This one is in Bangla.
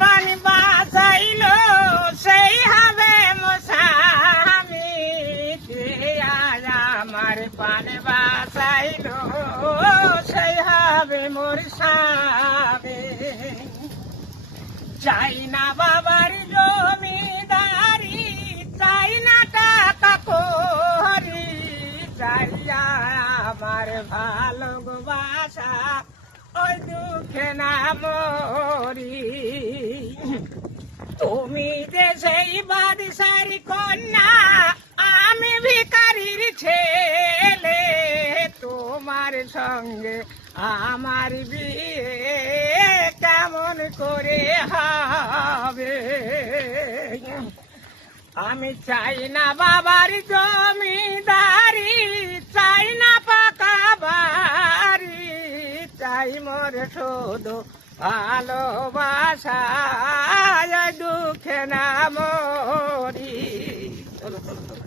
পানি বাঁচাইলো সেই হবে মশামি আমার পানি বাঁচাইলো সেই হবে মোর স্বামী চাই না বাবার জমিদারি চাই না টাকা করি চাইয়া আমার ভালোবাসা ওই দুঃখে না মরি তুমি যে সেই বাদশারি কন্যা আমি ভিখারির ছেলে তোমার সঙ্গে আমার বিয়ে কেমন করে হবে আমি চাই না বাবার জমিদারি চাই না পাকা বাড়ি চাই মোর শুধু ভালোবাসা দুঃখে না মরি। চলো চলো চলো।